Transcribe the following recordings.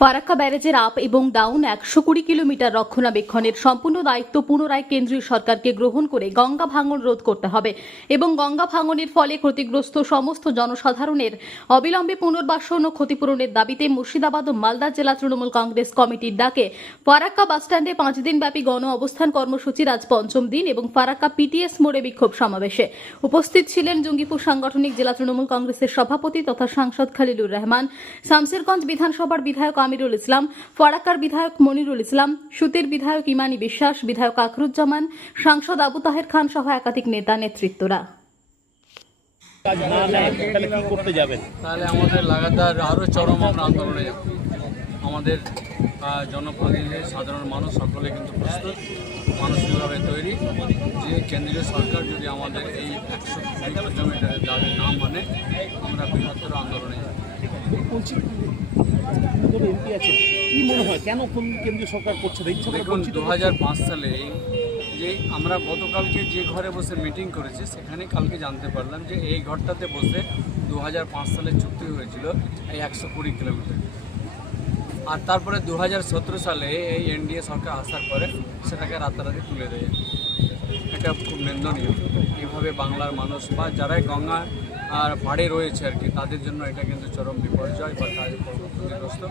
ফারাক্কা ব্যারেজের আপ এবং ডাউন একশো কুড়ি কিলোমিটার রক্ষণাবেক্ষণের সম্পূর্ণ দায়িত্ব পুনরায় কেন্দ্রীয় সরকারকে গ্রহণ করে গঙ্গা ভাঙন রোধ করতে হবে এবং গঙ্গা ভাঙনের ফলে ক্ষতিগ্রস্ত সমস্ত জনসাধারণের অবিলম্বে পুনর্বাসন ও ক্ষতিপূরণের দাবিতে মুর্শিদাবাদ ও মালদা জেলা তৃণমূল কংগ্রেস কমিটির ডাকে ফারাক্কা বাসস্ট্যান্ডে পাঁচ দিনব্যাপী গণ অবস্থান কর্মসূচির আজ পঞ্চম দিন এবং ফারাক্কা পিটিএস মোড়ে বিক্ষোভ সমাবেশে। উপস্থিত ছিলেন জঙ্গিপুর সাংগঠনিক জেলা তৃণমূল কংগ্রেসের সভাপতি তথা সাংসদ খালিলুর রহমান, শামসেরগঞ্জ বিধানসভার বিধায়ক আমিরুল ইসলাম ফারাক্কার বিধায়ক মনিরুল ইসলাম সুতের বিধায়ক ইমানি বিশ্বাস বিধায়ক আখরুজ্জামান সাংসদ আবু তাহের খান সহ একাধিক নেতা নেতৃত্বরা। কাজ না নেন তাহলে কি করতে যাবেন? তাহলে আমাদের লাগাতার আরও চরম আমরা আন্দোলনে যাব। আমাদের জনপ্রতিনিধি সাধারণ মানুষ সকলে কিন্তু প্রস্তুত মানসিকভাবে তৈরি যে কেন্দ্রীয় সরকার যদি আমাদের এই একশো কুড়ি কিলোমিটারের দাবি না মানে আমরা বৃহত্তর আন্দোলনে যাব। বলছি তবে এমপি আছে কি মনে হয়? কেন কোন কেন্দ্রীয় সরকার করছে? দেখুন দু সালে যে আমরা গতকালকে যে ঘরে বসে মিটিং করেছি সেখানে কালকে জানতে পারলাম যে এই ঘরটাতে বসে দুহাজার পাঁচ সালে চুক্তি হয়েছিল এই একশো কুড়ি কিলোমিটার। আর তারপরে দু হাজার সতেরো সালে এই এনডিএ সরকার আসার পরে সেটাকে রাতারাতি তুলে দেয়। এটা খুব নিন্দনীয়। এইভাবে বাংলার মানুষ বা যারাই গঙ্গা আর পাড়ে রয়েছে আর কি তাদের জন্য এটা কিন্তু চরম বিপর্যয় বা তাদের ক্ষতিগ্রস্ত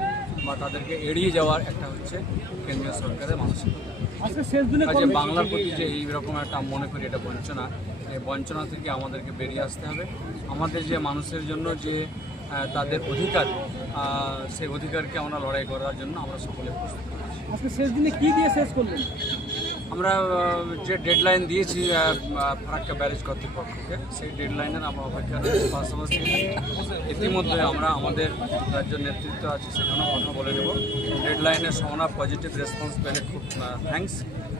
বা তাদেরকে এড়িয়ে যাওয়ার একটা হচ্ছে কেন্দ্রীয় সরকারের মানসিকতা। দিনে কাজে বাংলার প্রতি যে এইরকম একটা মনে করি এটা বঞ্চনা এই বঞ্চনা থেকে আমাদেরকে বেরিয়ে আসতে হবে। আমাদের যে মানুষের জন্য যে তাদের অধিকার সেই অধিকারকে আমরা লড়াই করার জন্য আমরা সকলে প্রস্তুত। আজকে শেষ দিনে কি দিয়ে শেষ করলেন? আমরা যে ডেডলাইন দিয়েছি ফারাক্কা ব্যারেজ কর্তৃপক্ষকে সেই ডেডলাইনের আমরা অপেক্ষা রয়েছি। পাশাপাশি ইতিমধ্যে আমরা আমাদের রাজ্য নেতৃত্ব আছে সেখানেও কথা বলে নেব। ডেডলাইনের সমানা পজিটিভ রেসপন্স পেলে খুব থ্যাঙ্কস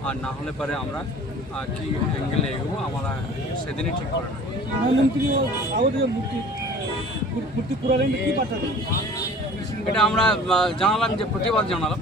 আর না হলে পরে আমরা কি অ্যাঙ্গেলে এগোবো আমরা সেদিনই ঠিক করে নেব। এটা আমরা জানালাম যে প্রতিবাদ জানালাম।